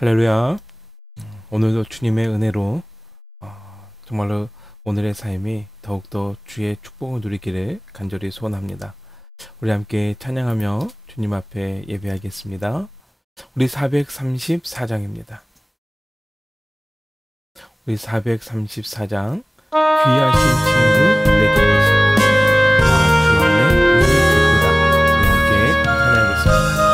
할렐루야. 오늘도 주님의 은혜로 정말로 오늘의 삶이 더욱더 주의 축복을 누리기를 간절히 소원합니다. 우리 함께 찬양하며 주님 앞에 예배하겠습니다. 우리 434장입니다. 우리 434장 귀하신 친구 내게 계십니다. 주 안에 은혜 기쁘다. 우리 함께 찬양하겠습니다.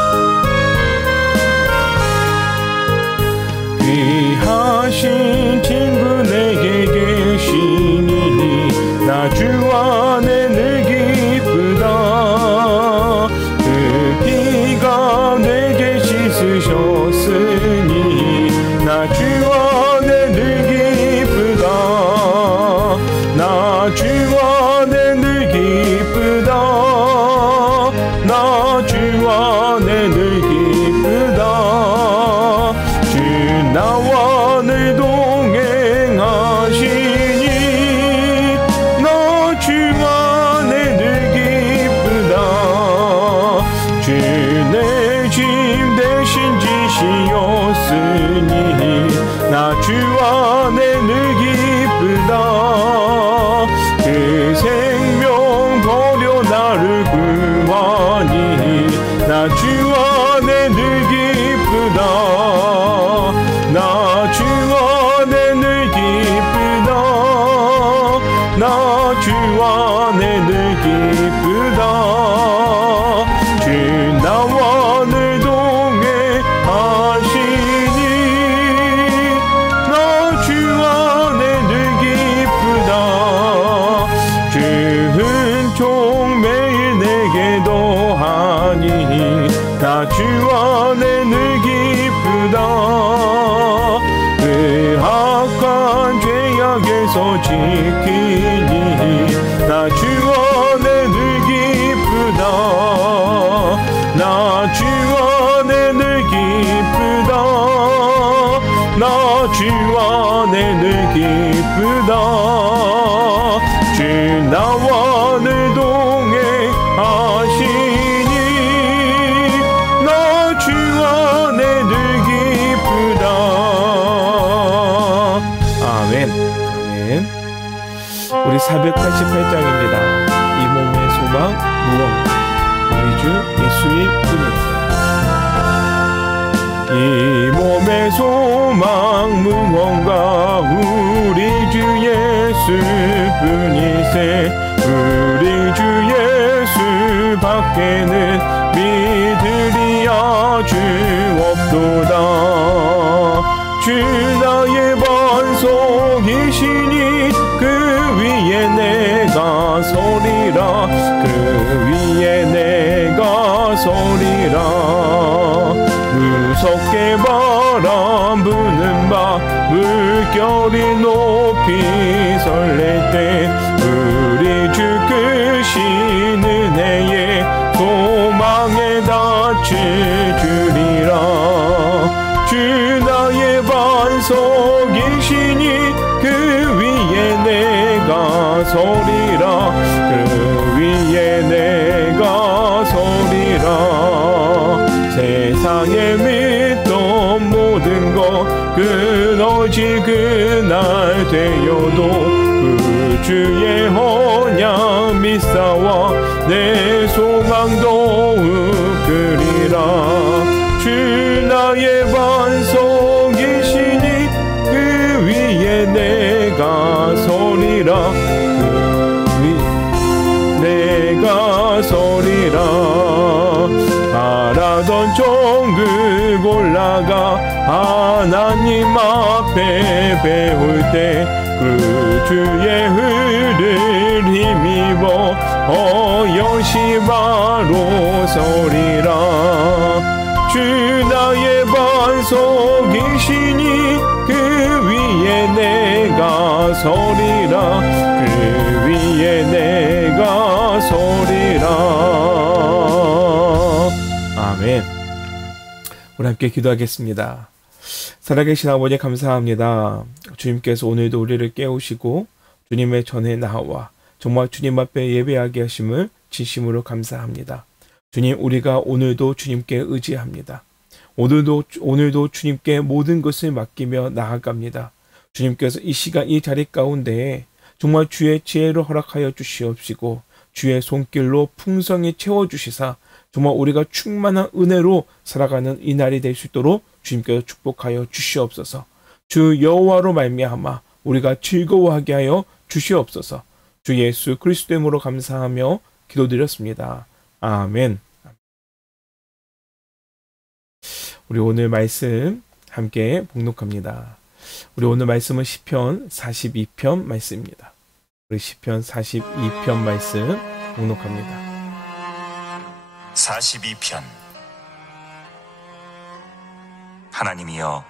귀하신 친구 내게 계시니 나 주 안에 늘 기쁘다. 그 피가 내게 씻으셨으니 나 주 안에 늘 기쁘다. 나 주 안에 늘 기쁘다. 나 주 안에 늘 기쁘다. 나와 늘 동행하시니 나 주 안에 늘 기쁘다. 주 내 짐 대신 지시었으니 나 주 안에 늘 기쁘다. 그 생명 버려 나를 구하니 나 주 안에 늘 기쁘다. 나 주 안에 늘 기쁘다. 나 주 안에 늘 기쁘다. 주 나와 늘 동행하시니 나 주 안에 늘 기쁘다. 주 은총 매일 내게 더하니 나 주 안에 늘 기쁘다. 그 악한 죄악에서 지키니 나 주 안에 늘 기쁘다. 나 주 안에 늘 기쁘다. 나 주 안에 늘 기쁘다. 주 나와 늘 동행하시니 나 주 안에 늘 기쁘다. 아멘. 아멘. 우리 488장입니다. 이 몸의 소망 무언가 우리 주 예수의 뿐이다. 이 몸의 소망 무언가 우리 주 예수뿐이세. 우리 주 예수 밖에는 믿으리야 주 없도다. 주 나의 반석이시니 그 위에 내가 서리라. 그 위에 내가 서리라. 무섭게 바람 부는 밤 물결이 높이 설렐 때 우리 주 크신 은혜에 소망에 닿칠 줄이라. 주 나의 반석이시니 그 위에 내가 서리라. 그 위에 내가 서리라. 세상에 믿던 모든 것 끊어지 그날 되어도 그 주의 언약 믿사와 내 소망 더욱 그리라. 주 나의 반석이시니 그 위에 내가 서리라. 그 위 내가 서리라. 바라던 천국 올라가 하나님 앞에 배울 때 그 주의 흐를 힘입어 어여시 바로 서리라. 주 나의 반석이시니 그 위에 내가 서리라. 그 위에 내가 서리라. 아멘. 우리 함께 기도하겠습니다. 살아계신 아버지 감사합니다. 주님께서 오늘도 우리를 깨우시고 주님의 전에 나와 정말 주님 앞에 예배하게 하심을 진심으로 감사합니다. 주님, 우리가 오늘도 주님께 의지합니다. 오늘도 주님께 모든 것을 맡기며 나아갑니다. 주님께서 이 시간 이 자리 가운데 정말 주의 지혜를 허락하여 주시옵시고 주의 손길로 풍성히 채워주시사 정말 우리가 충만한 은혜로 살아가는 이 날이 될 수 있도록 주님께서 축복하여 주시옵소서. 주 여호와로 말미암아 우리가 즐거워하게 하여 주시옵소서. 주 예수 그리스도 이름으로 감사하며 기도드렸습니다. 아멘. 우리 오늘 말씀 함께 봉독합니다. 우리 오늘 말씀은 시편 42편 말씀입니다. 우리 시편 42편 말씀 봉독합니다. 42편. 하나님이여,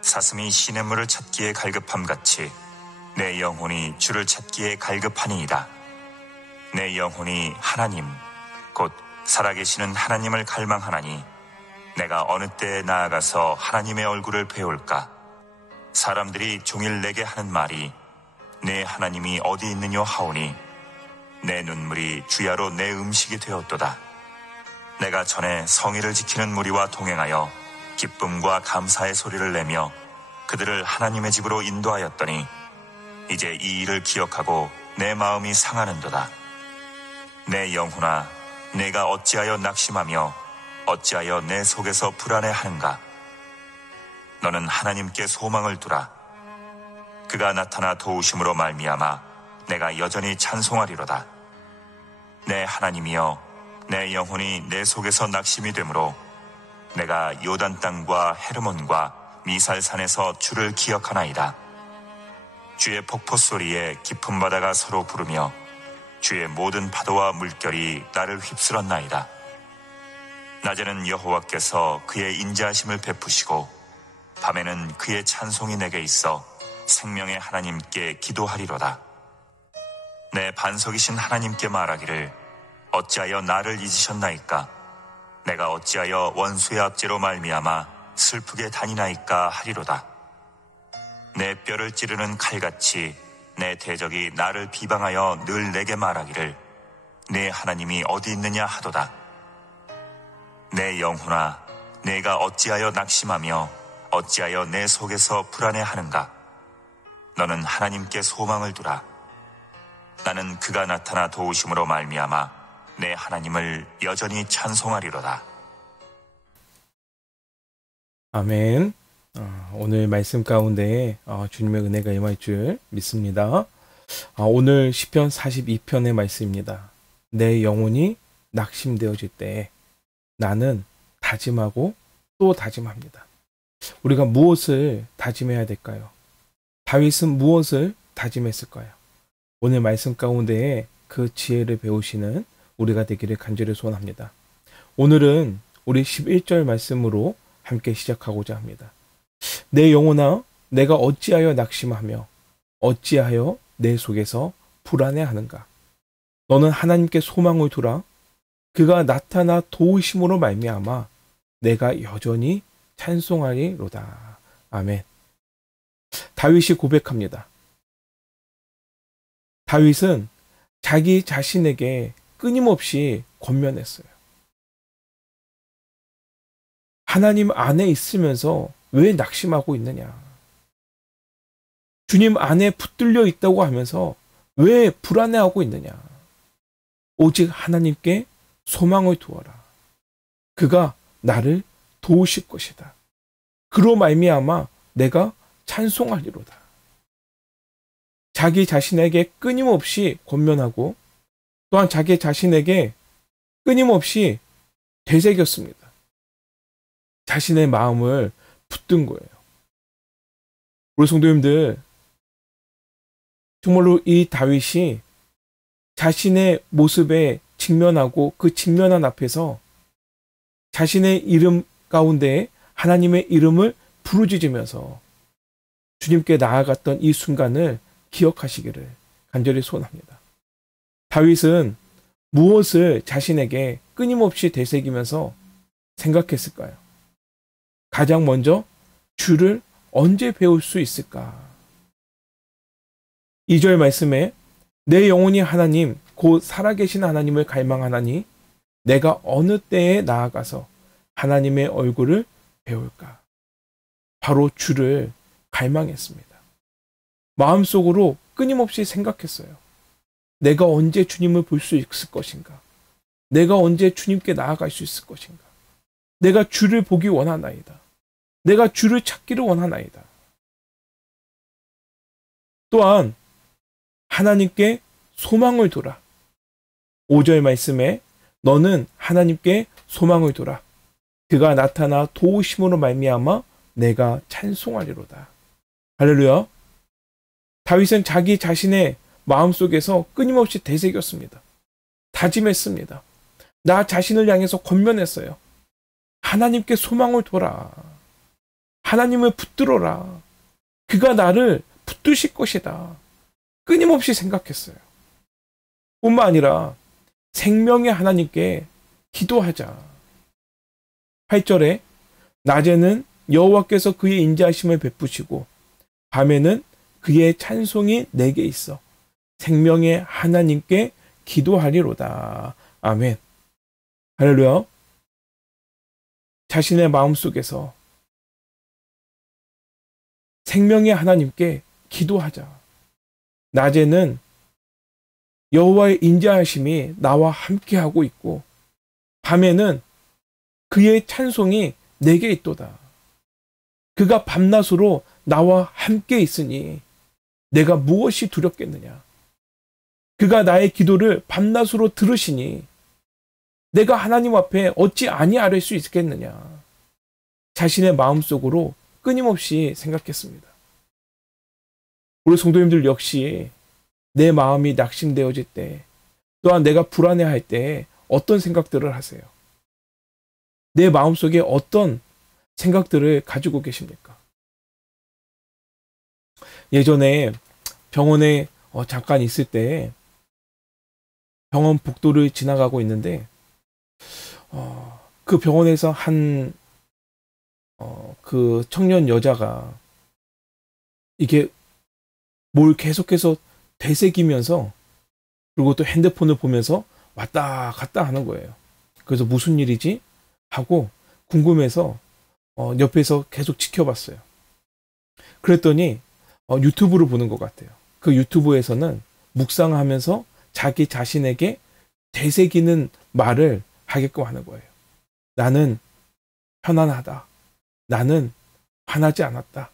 사슴이 시냇물을 찾기에 갈급함같이 내 영혼이 주를 찾기에 갈급하니이다. 내 영혼이 하나님, 곧 살아계시는 하나님을 갈망하나니 내가 어느 때에 나아가서 하나님의 얼굴을 배울까? 사람들이 종일 내게 하는 말이 내 하나님이 어디 있느냐 하오니 내 눈물이 주야로 내 음식이 되었도다. 내가 전에 성의를 지키는 무리와 동행하여 기쁨과 감사의 소리를 내며 그들을 하나님의 집으로 인도하였더니 이제 이 일을 기억하고 내 마음이 상하는도다. 내 영혼아, 내가 어찌하여 낙심하며 어찌하여 내 속에서 불안해하는가? 너는 하나님께 소망을 두라. 그가 나타나 도우심으로 말미암아 내가 여전히 찬송하리로다. 내 하나님이여, 내 영혼이 내 속에서 낙심이 되므로 내가 요단 땅과 헤르몬과 미살산에서 주를 기억하나이다. 주의 폭포 소리에 깊은 바다가 서로 부르며 주의 모든 파도와 물결이 나를 휩쓸었나이다. 낮에는 여호와께서 그의 인자하심을 베푸시고 밤에는 그의 찬송이 내게 있어 생명의 하나님께 기도하리로다. 내 반석이신 하나님께 말하기를 어찌하여 나를 잊으셨나이까? 내가 어찌하여 원수의 압제로 말미암아 슬프게 다니나이까 하리로다. 내 뼈를 찌르는 칼같이 내 대적이 나를 비방하여 늘 내게 말하기를 내 하나님이 어디 있느냐 하도다. 내 영혼아, 내가 어찌하여 낙심하며 어찌하여 내 속에서 불안해하는가? 너는 하나님께 소망을 두라. 나는 그가 나타나 도우심으로 말미암아 내 하나님을 여전히 찬송하리로다. 아멘. 오늘 말씀 가운데 주님의 은혜가 임할 줄 믿습니다. 오늘 시편 42편의 말씀입니다. 내 영혼이 낙심되어질 때 나는 다짐하고 또 다짐합니다. 우리가 무엇을 다짐해야 될까요? 다윗은 무엇을 다짐했을까요? 오늘 말씀 가운데 그 지혜를 배우시는 우리가 되기를 간절히 소원합니다. 오늘은 우리 11절 말씀으로 함께 시작하고자 합니다. 내 영혼아, 내가 어찌하여 낙심하며 어찌하여 내 속에서 불안해하는가? 너는 하나님께 소망을 두라. 그가 나타나 도우심으로 말미암아 내가 여전히 찬송하리로다. 아멘. 다윗이 고백합니다. 다윗은 자기 자신에게 끊임없이 권면했어요. 하나님 안에 있으면서 왜 낙심하고 있느냐? 주님 안에 붙들려 있다고 하면서 왜 불안해하고 있느냐? 오직 하나님께 소망을 두어라. 그가 나를 도우실 것이다. 그로 말미암아 내가 찬송하리로다. 자기 자신에게 끊임없이 권면하고 또한 자기 자신에게 끊임없이 되새겼습니다. 자신의 마음을 붙든 거예요. 우리 성도님들, 정말로 이 다윗이 자신의 모습에 직면하고 그 직면한 앞에서 자신의 이름 가운데 하나님의 이름을 부르짖으면서 주님께 나아갔던 이 순간을 기억하시기를 간절히 소원합니다. 다윗은 무엇을 자신에게 끊임없이 되새기면서 생각했을까요? 가장 먼저 주를 언제 배울 수 있을까? 2절 말씀에 내 영혼이 하나님 곧 살아계신 하나님을 갈망하나니 내가 어느 때에 나아가서 하나님의 얼굴을 배울까? 바로 주를 갈망했습니다. 마음속으로 끊임없이 생각했어요. 내가 언제 주님을 볼 수 있을 것인가? 내가 언제 주님께 나아갈 수 있을 것인가? 내가 주를 보기 원하나이다. 내가 주를 찾기를 원하나이다. 또한 하나님께 소망을 둬라. 5절 말씀에 너는 하나님께 소망을 둬라. 그가 나타나 도우심으로 말미암아 내가 찬송하리로다. 할렐루야. 다윗은 자기 자신의 마음속에서 끊임없이 되새겼습니다. 다짐했습니다. 나 자신을 향해서 권면했어요. 하나님께 소망을 둬라. 하나님을 붙들어라. 그가 나를 붙드실 것이다. 끊임없이 생각했어요. 뿐만 아니라 생명의 하나님께 기도하자. 8절에 낮에는 여호와께서 그의 인자하심을 베푸시고 밤에는 그의 찬송이 내게 있어 생명의 하나님께 기도하리로다. 아멘. 할렐루야. 자신의 마음속에서 생명의 하나님께 기도하자. 낮에는 여호와의 인자하심이 나와 함께하고 있고 밤에는 그의 찬송이 내게 있도다. 그가 밤낮으로 나와 함께 있으니 내가 무엇이 두렵겠느냐. 그가 나의 기도를 밤낮으로 들으시니 내가 하나님 앞에 어찌 아니하릴 수 있겠느냐. 자신의 마음속으로 끊임없이 생각했습니다. 우리 성도님들 역시 내 마음이 낙심되어질 때, 또한 내가 불안해할 때 어떤 생각들을 하세요? 내 마음속에 어떤 생각들을 가지고 계십니까? 예전에 병원에 잠깐 있을 때 병원 복도를 지나가고 있는데 그 병원에서 그 청년 여자가 이게 뭘 계속해서 되새기면서 그리고 또 핸드폰을 보면서 왔다 갔다 하는 거예요. 그래서 무슨 일이지? 하고 궁금해서 옆에서 계속 지켜봤어요. 그랬더니 유튜브를 보는 것 같아요. 그 유튜브에서는 묵상하면서 자기 자신에게 되새기는 말을 하게끔 하는 거예요. 나는 편안하다. 나는 화나지 않았다.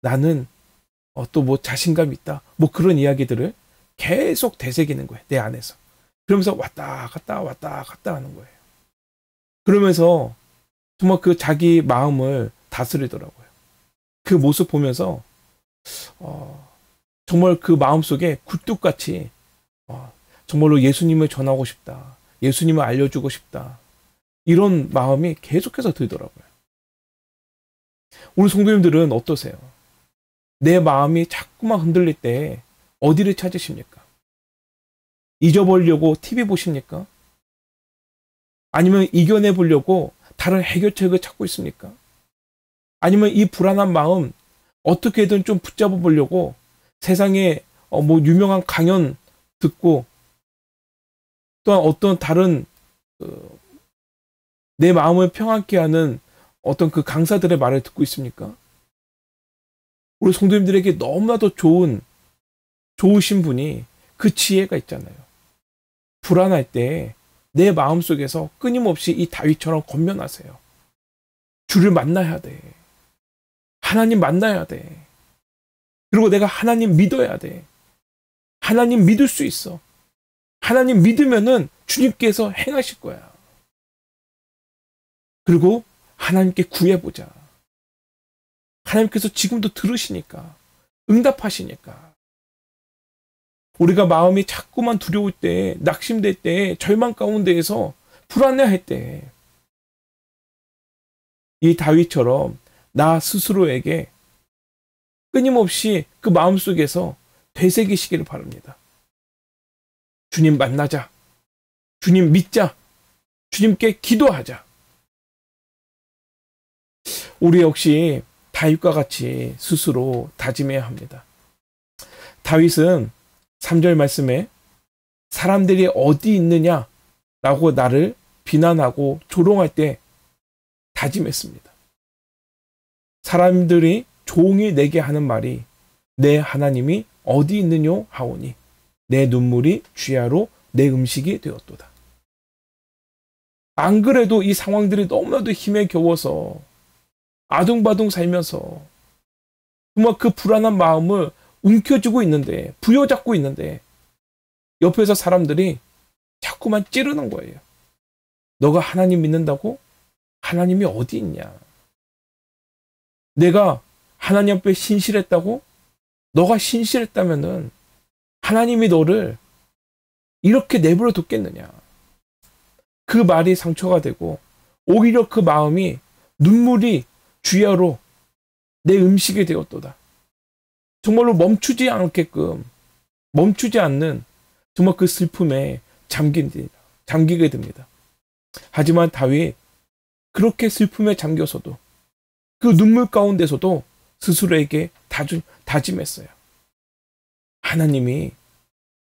나는 또 뭐 자신감 있다. 뭐 그런 이야기들을 계속 되새기는 거예요. 내 안에서. 그러면서 왔다 갔다 왔다 갔다 하는 거예요. 그러면서 정말 그 자기 마음을 다스리더라고요. 그 모습 보면서 정말 그 마음속에 굴뚝같이 정말로 예수님을 전하고 싶다. 예수님을 알려주고 싶다. 이런 마음이 계속해서 들더라고요. 우리 성도님들은 어떠세요? 내 마음이 자꾸만 흔들릴 때 어디를 찾으십니까? 잊어버리려고 TV 보십니까? 아니면 이겨내 보려고 다른 해결책을 찾고 있습니까? 아니면 이 불안한 마음 어떻게든 좀 붙잡아 보려고 세상에 뭐 유명한 강연 듣고 또한 어떤 다른 내 마음을 평안케 하는 어떤 그 강사들의 말을 듣고 있습니까? 우리 성도님들에게 너무나도 좋으신 분이 그 지혜가 있잖아요. 불안할 때 내 마음속에서 끊임없이 이 다윗처럼 권면하세요. 주를 만나야 돼. 하나님 만나야 돼. 그리고 내가 하나님 믿어야 돼. 하나님 믿을 수 있어. 하나님 믿으면은 주님께서 행하실 거야. 그리고 하나님께 구해보자. 하나님께서 지금도 들으시니까, 응답하시니까. 우리가 마음이 자꾸만 두려울 때, 낙심될 때, 절망 가운데에서 불안해할 때, 이 다윗처럼 나 스스로에게 끊임없이 그 마음속에서 되새기시기를 바랍니다. 주님 만나자. 주님 믿자. 주님께 기도하자. 우리 역시 다윗과 같이 스스로 다짐해야 합니다. 다윗은 3절 말씀에 사람들이 어디 있느냐라고 나를 비난하고 조롱할 때 다짐했습니다. 사람들이 종이 내게 하는 말이 내 하나님이 어디 있느뇨 하오니 내 눈물이 주야로 내 음식이 되었도다. 안 그래도 이 상황들이 너무나도 힘에 겨워서 아둥바둥 살면서 정말 그 불안한 마음을 움켜쥐고 있는데, 부여잡고 있는데 옆에서 사람들이 자꾸만 찌르는 거예요. 너가 하나님 믿는다고? 하나님이 어디 있냐? 내가 하나님 앞에 신실했다고? 너가 신실했다면은 하나님이 너를 이렇게 내버려 뒀겠느냐? 그 말이 상처가 되고 오히려 그 마음이 눈물이 주야로 내 음식이 되었도다. 정말로 멈추지 않게끔, 멈추지 않는 정말 그 슬픔에 잠기게 됩니다. 하지만 다윗 그렇게 슬픔에 잠겨서도 그 눈물 가운데서도 스스로에게 다짐했어요. 하나님이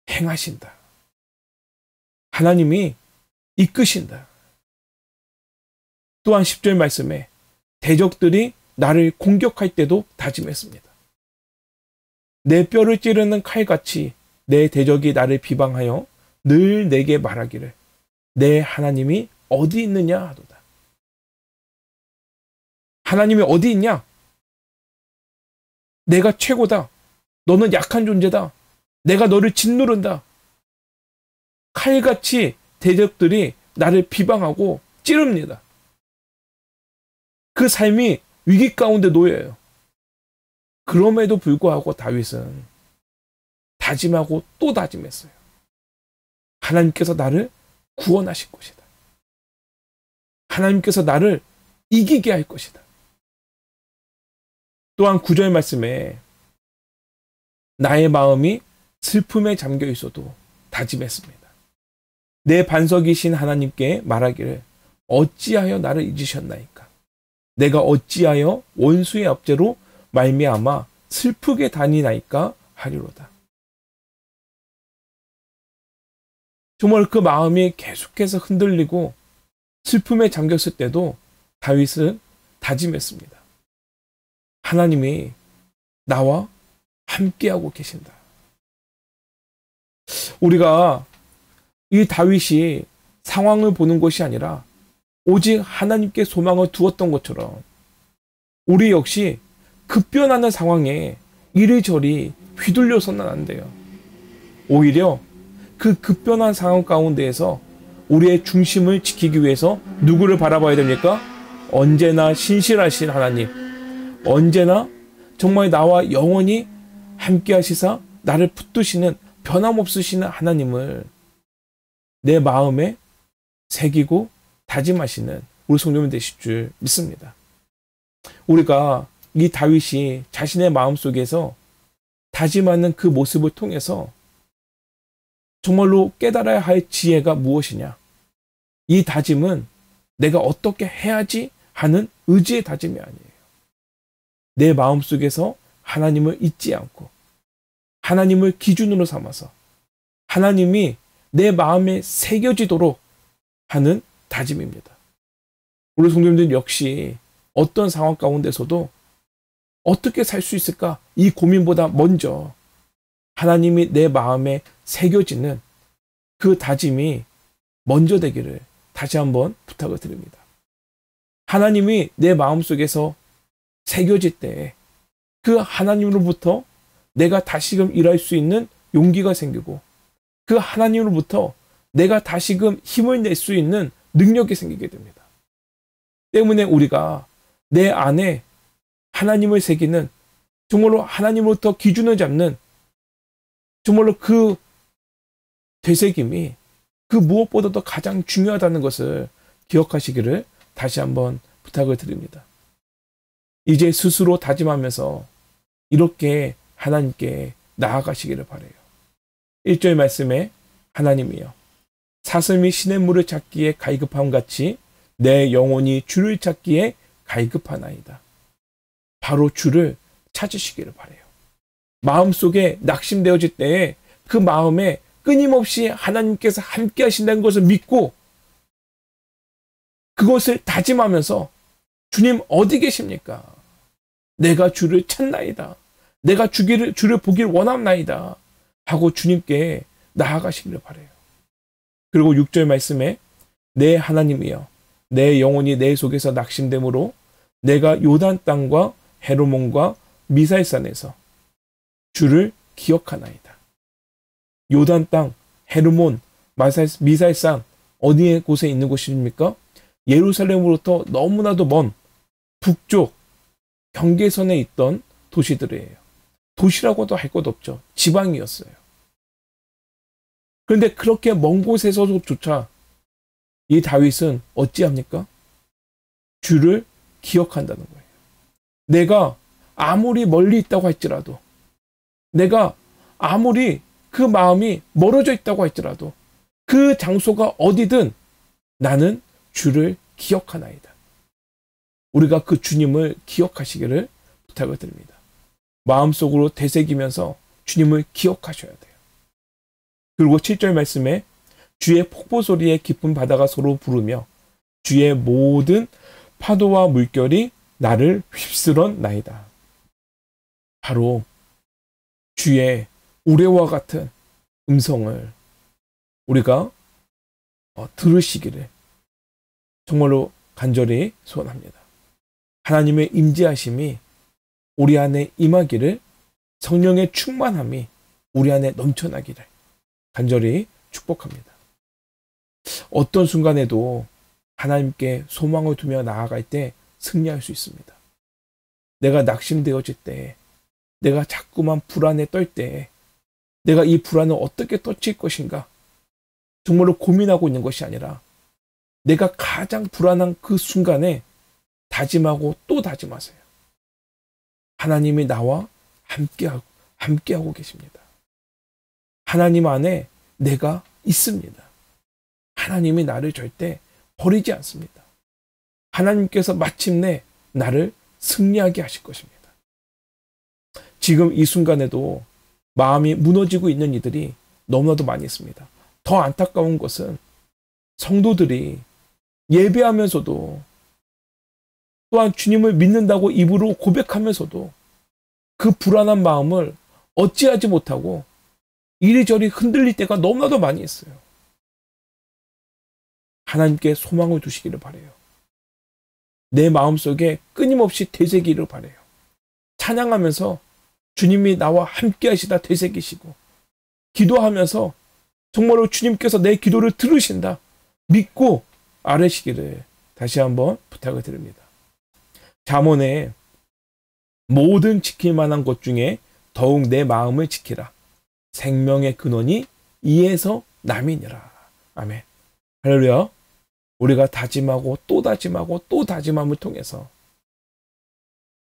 행하신다. 하나님이 이끄신다. 또한 10절 말씀에 대적들이 나를 공격할 때도 다짐했습니다. 내 뼈를 찌르는 칼같이 내 대적이 나를 비방하여 늘 내게 말하기를 내 하나님이 어디 있느냐 하도다. 하나님이 어디 있냐? 내가 최고다. 너는 약한 존재다. 내가 너를 짓누른다. 칼같이 대적들이 나를 비방하고 찌릅니다. 그 삶이 위기 가운데 놓여요. 그럼에도 불구하고 다윗은 다짐하고 또 다짐했어요. 하나님께서 나를 구원하실 것이다. 하나님께서 나를 이기게 할 것이다. 또한 9절 말씀에 나의 마음이 슬픔에 잠겨 있어도 다짐했습니다. 내 반석이신 하나님께 말하기를 어찌하여 나를 잊으셨나이까? 내가 어찌하여 원수의 압제로 말미암아 슬프게 다니나이까 하리로다. 정말 그 마음이 계속해서 흔들리고 슬픔에 잠겼을 때도 다윗은 다짐했습니다. 하나님이 나와 함께하고 계신다. 우리가 이 다윗이 상황을 보는 것이 아니라 오직 하나님께 소망을 두었던 것처럼 우리 역시 급변하는 상황에 이리저리 휘둘려서는 안 돼요. 오히려 그 급변한 상황 가운데에서 우리의 중심을 지키기 위해서 누구를 바라봐야 됩니까? 언제나 신실하신 하나님, 언제나 정말 나와 영원히 함께 하시사 나를 붙드시는 변함없으시는 하나님을 내 마음에 새기고 다짐하시는 우리 성도님 되실 줄 믿습니다. 우리가 이 다윗이 자신의 마음속에서 다짐하는 그 모습을 통해서 정말로 깨달아야 할 지혜가 무엇이냐? 이 다짐은 내가 어떻게 해야지 하는 의지의 다짐이 아니에요. 내 마음속에서 하나님을 잊지 않고 하나님을 기준으로 삼아서 하나님이 내 마음에 새겨지도록 하는 다짐입니다. 우리 성도님들 역시 어떤 상황 가운데서도 어떻게 살 수 있을까? 이 고민보다 먼저 하나님이 내 마음에 새겨지는 그 다짐이 먼저 되기를 다시 한번 부탁을 드립니다. 하나님이 내 마음속에서 새겨질 때 그 하나님으로부터 내가 다시금 일할 수 있는 용기가 생기고 그 하나님으로부터 내가 다시금 힘을 낼 수 있는 능력이 생기게 됩니다. 때문에 우리가 내 안에 하나님을 새기는 정말로 하나님으로부터 기준을 잡는 정말로 그 되새김이 그 무엇보다도 가장 중요하다는 것을 기억하시기를 다시 한번 부탁을 드립니다. 이제 스스로 다짐하면서 이렇게 하나님께 나아가시기를 바라요. 1절 말씀에 하나님이여 사슴이 시냇물을 찾기에 갈급함 같이 내 영혼이 주를 찾기에 갈급하나이다. 바로 주를 찾으시기를 바라요. 마음속에 낙심되어질 때에 그 마음에 끊임없이 하나님께서 함께 하신다는 것을 믿고 그것을 다짐하면서 주님 어디 계십니까? 내가 주를 찾나이다. 내가 주를 보길 원합나이다. 하고 주님께 나아가시기를 바라요. 그리고 6절 말씀에 내 하나님이여 내 영혼이 내 속에서 낙심됨으로 내가 요단 땅과 헤르몬과 미사일산에서 주를 기억하나이다. 요단 땅, 헤르몬, 미사일산 어디에 곳에 있는 곳입니까? 예루살렘으로부터 너무나도 먼 북쪽 경계선에 있던 도시들이에요. 도시라고도 할 것 없죠. 지방이었어요. 그런데 그렇게 먼 곳에서조차 이 다윗은 어찌합니까? 주를 기억한다는 거예요. 내가 아무리 멀리 있다고 할지라도, 내가 아무리 그 마음이 멀어져 있다고 할지라도, 그 장소가 어디든 나는 주를 기억하나이다. 우리가 그 주님을 기억하시기를 부탁을 드립니다. 마음속으로 되새기면서 주님을 기억하셔야 돼요. 그리고 7절 말씀에 주의 폭포 소리에 깊은 바다가 서로 부르며 주의 모든 파도와 물결이 나를 휩쓸어나이다. 바로 주의 우레와 같은 음성을 우리가 들으시기를 정말로 간절히 소원합니다. 하나님의 임재하심이 우리 안에 임하기를, 성령의 충만함이 우리 안에 넘쳐나기를 간절히 축복합니다. 어떤 순간에도 하나님께 소망을 두며 나아갈 때 승리할 수 있습니다. 내가 낙심되어질 때, 내가 자꾸만 불안에 떨 때, 내가 이 불안을 어떻게 떨칠 것인가 정말로 고민하고 있는 것이 아니라 내가 가장 불안한 그 순간에 다짐하고 또 다짐하세요. 하나님이 나와 함께하고 계십니다. 하나님 안에 내가 있습니다. 하나님이 나를 절대 버리지 않습니다. 하나님께서 마침내 나를 승리하게 하실 것입니다. 지금 이 순간에도 마음이 무너지고 있는 이들이 너무나도 많이 있습니다. 더 안타까운 것은 성도들이 예배하면서도 또한 주님을 믿는다고 입으로 고백하면서도 그 불안한 마음을 어찌하지 못하고 이리저리 흔들릴 때가 너무나도 많이 있어요. 하나님께 소망을 두시기를 바라요. 내 마음속에 끊임없이 되새기를 바라요. 찬양하면서 주님이 나와 함께 하시다 되새기시고, 기도하면서 정말로 주님께서 내 기도를 들으신다 믿고 아뢰시기를 다시 한번 부탁을 드립니다. 잠언에 모든 지킬 만한 것 중에 더욱 내 마음을 지키라. 생명의 근원이 이에서 남이니라. 아멘. 할렐루야. 우리가 다짐하고 또 다짐하고 또 다짐함을 통해서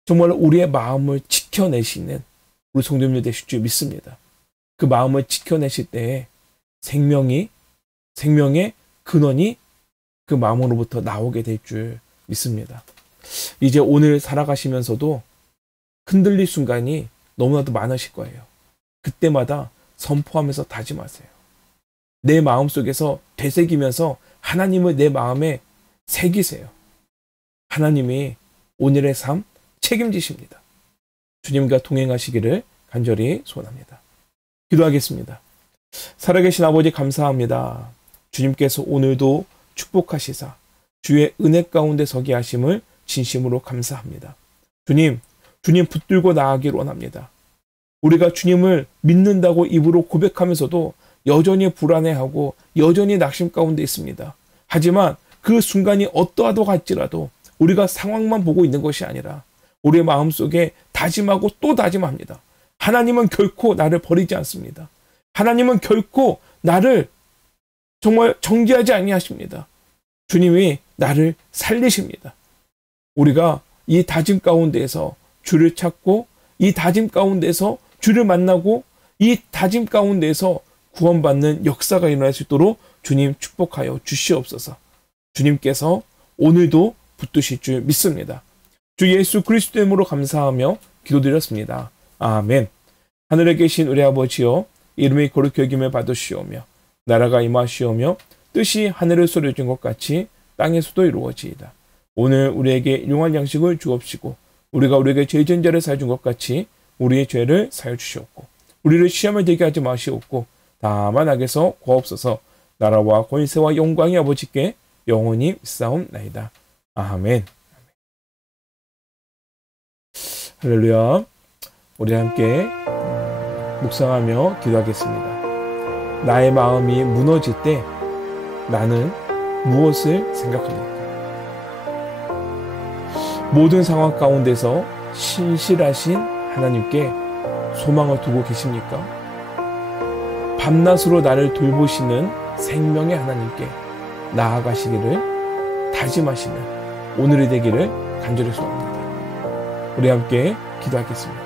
정말 우리의 마음을 지켜내시는 우리 성도님들 되실 줄 믿습니다. 그 마음을 지켜내실 때에 생명의 근원이 그 마음으로부터 나오게 될 줄 믿습니다. 이제 오늘 살아가시면서도 흔들릴 순간이 너무나도 많으실 거예요. 그때마다 선포하면서 다짐하세요. 내 마음속에서 되새기면서 하나님을 내 마음에 새기세요. 하나님이 오늘의 삶 책임지십니다. 주님과 동행하시기를 간절히 소원합니다. 기도하겠습니다. 살아계신 아버지 감사합니다. 주님께서 오늘도 축복하시사 주의 은혜 가운데 서게 하심을 진심으로 감사합니다. 주님 붙들고 나아가기를 원합니다. 우리가 주님을 믿는다고 입으로 고백하면서도 여전히 불안해하고 여전히 낙심 가운데 있습니다. 하지만 그 순간이 어떠하다고 할지라도 우리가 상황만 보고 있는 것이 아니라 우리의 마음속에 다짐하고 또 다짐합니다. 하나님은 결코 나를 버리지 않습니다. 하나님은 결코 나를 정말 정죄하지 아니하십니다. 주님이 나를 살리십니다. 우리가 이 다짐 가운데에서 주를 찾고, 이 다짐 가운데에서 주를 만나고, 이 다짐 가운데에서 구원받는 역사가 일어날 수 있도록 주님 축복하여 주시옵소서. 주님께서 오늘도 붙드실 줄 믿습니다. 주 예수 그리스도 이름으로 감사하며 기도드렸습니다. 아멘. 하늘에 계신 우리 아버지여, 이름이 거룩히 여김을 받으시오며 나라가 임하시오며 뜻이 하늘에서 이루어진 것 같이 땅에서도 이루어지이다. 오늘 우리에게 일용할 양식을 주옵시고 우리가 우리에게 죄 지은 자를 사해 준 것 같이 우리의 죄를 사해 주시옵고 우리를 시험에 들게 하지 마시옵고 다만 악에서 구하옵소서. 나라와 권세와 영광이 아버지께 영원히 있사옵나이다. 아멘. 할렐루야. 우리 함께 묵상하며 기도하겠습니다. 나의 마음이 무너질 때 나는 무엇을 생각합니까? 모든 상황 가운데서 신실하신 하나님께 소망을 두고 계십니까? 밤낮으로 나를 돌보시는 생명의 하나님께 나아가시기를 다짐하시는 오늘이 되기를 간절히 소원합니다. 우리 함께 기도하겠습니다.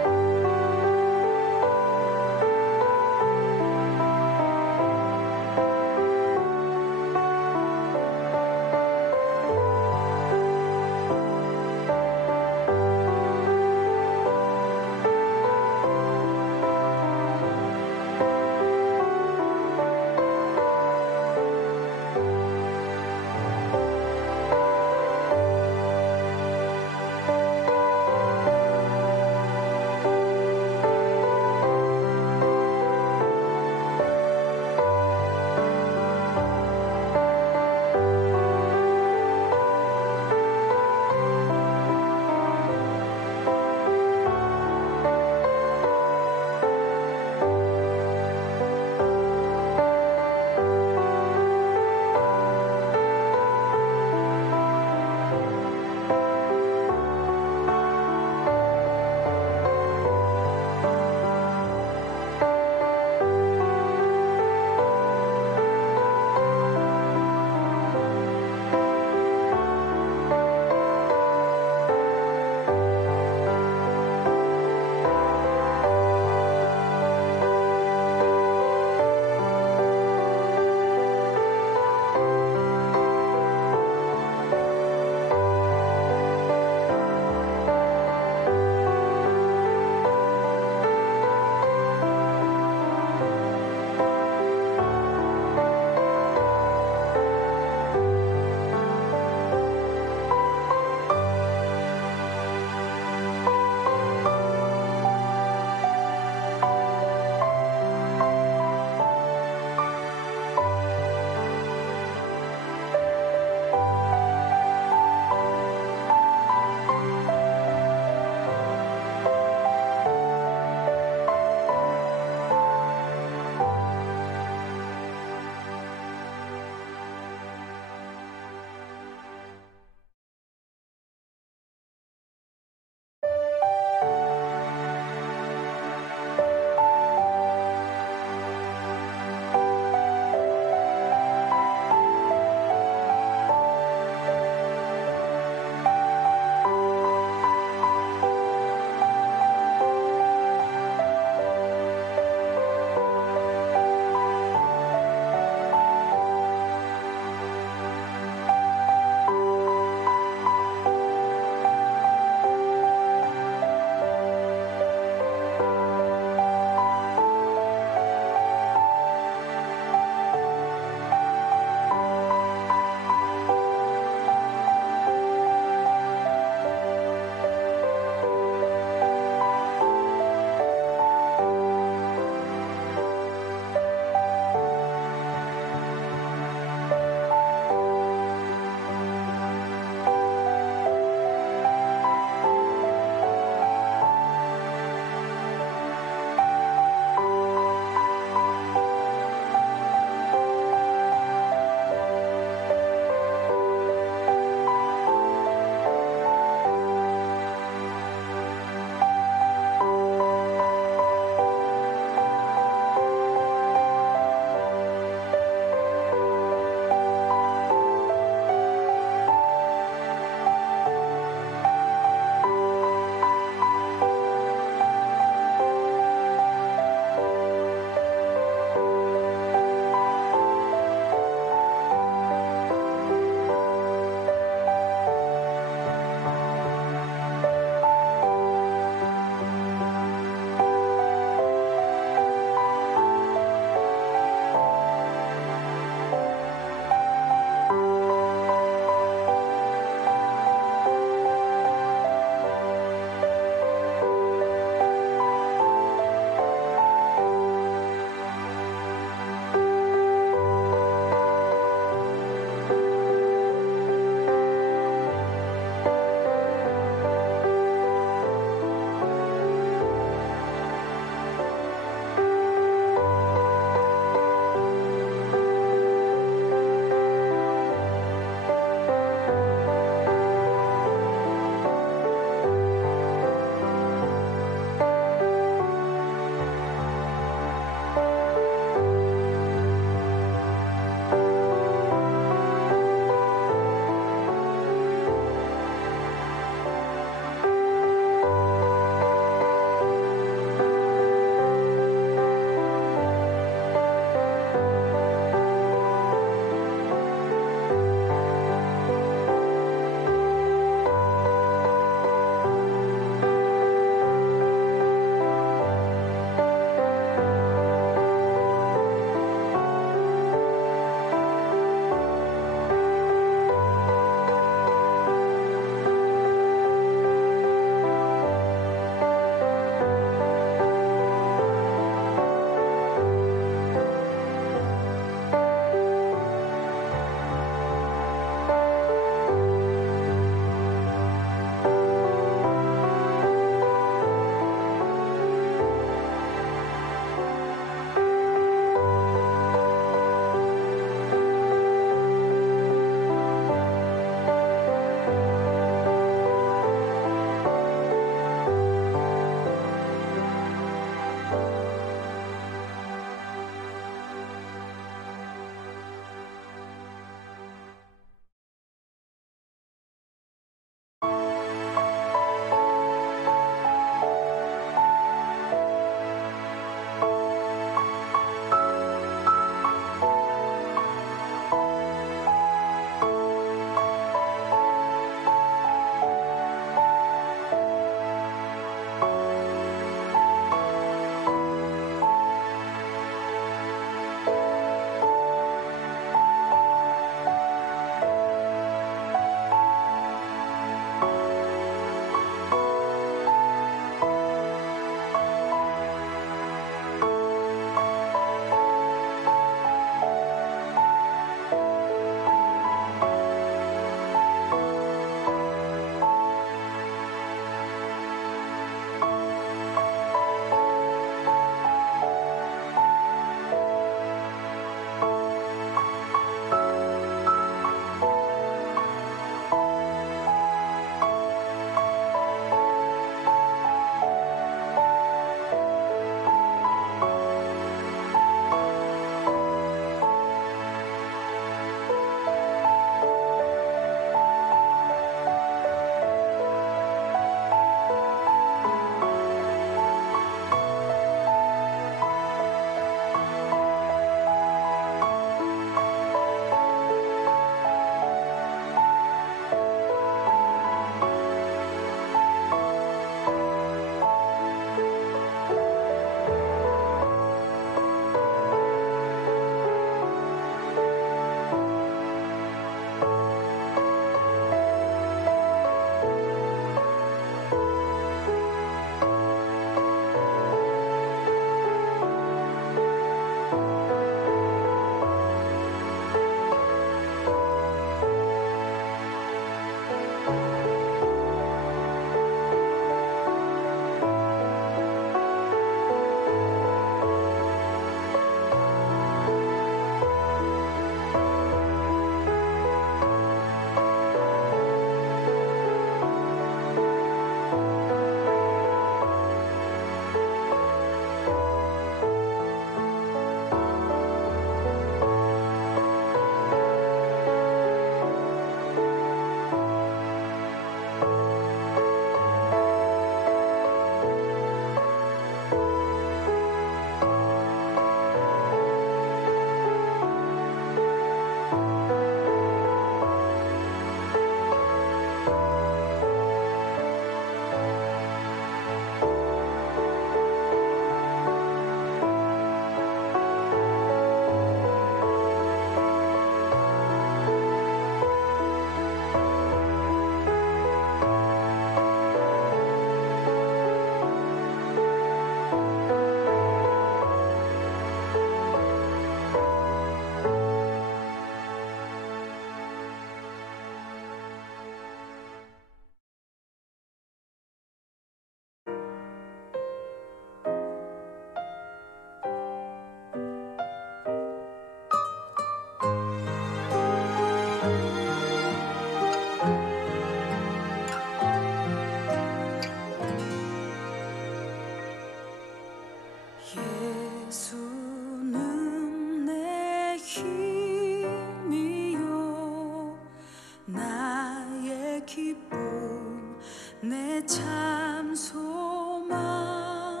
내 참 소망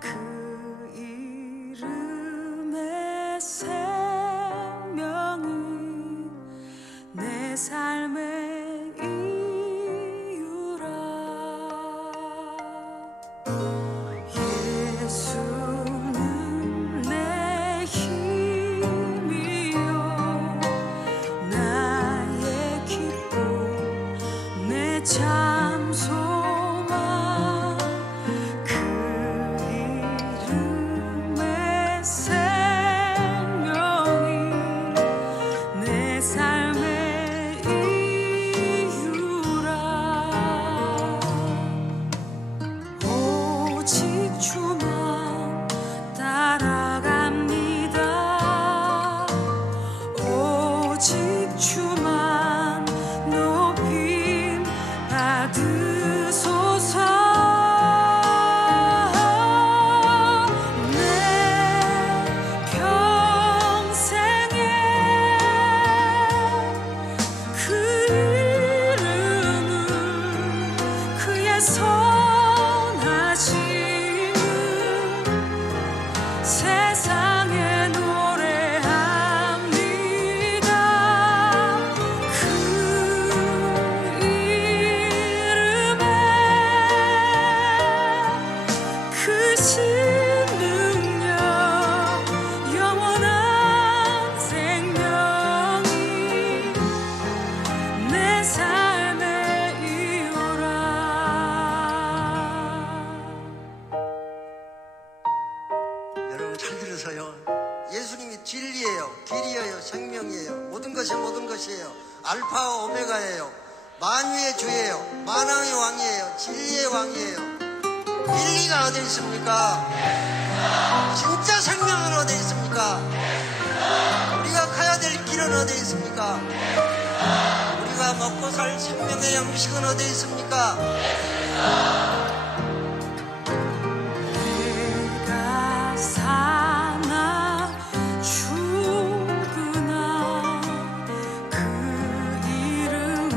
그 이름의 생명이 내 삶의 이유라. 예수는 내 힘이요 나의 기쁨 내 참 소망 그 이름의 생명이 내 삶의 이유라. 오직 주만 따라갑니다. 오직 주만 높임 받으소서. 내 평생에 그 이름을 그의 선하심을 세상에 노래합니다. 그 이름에 크신 능력 영원한 생명이 내 삶의 이유라. 여러분 잘 들으세요. 예수님이 진리예요, 길이에요, 생명이에요. 모든 것이 모든 것이에요. 알파와 오메가예요. 만유의 주예요. 만왕의 왕이에요. 진리의 왕이에요. 진리가 어디 있습니까? 진짜 생명은 어디 있습니까? 우리가 가야 될 길은 어디 있습니까? 우리가 먹고 살 생명의 양식은 어디 있습니까? 내가 사나 죽으나 그 이름을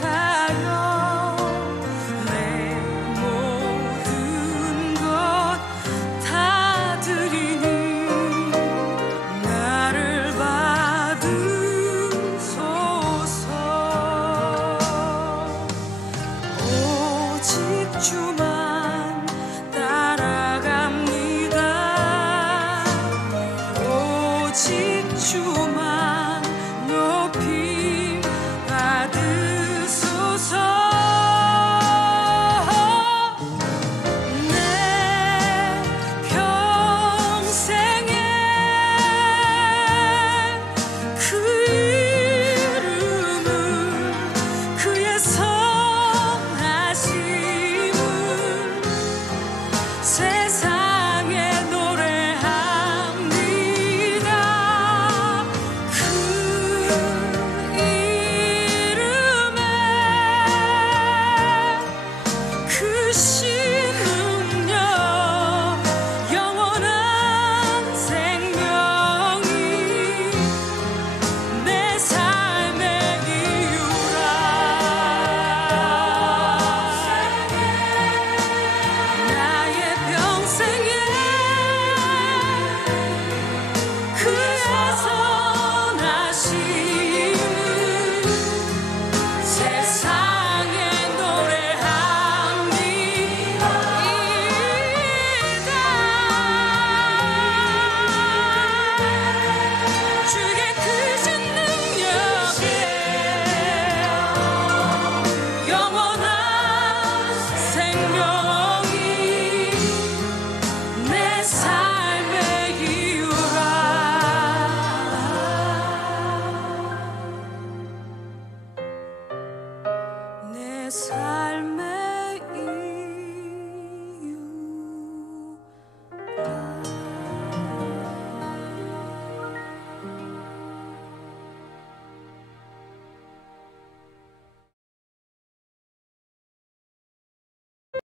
위하여 내 모든 것 다 드리니 나를 받으소서. 오직 주만 따라갑니다. 오직 주만 높임 받으소서.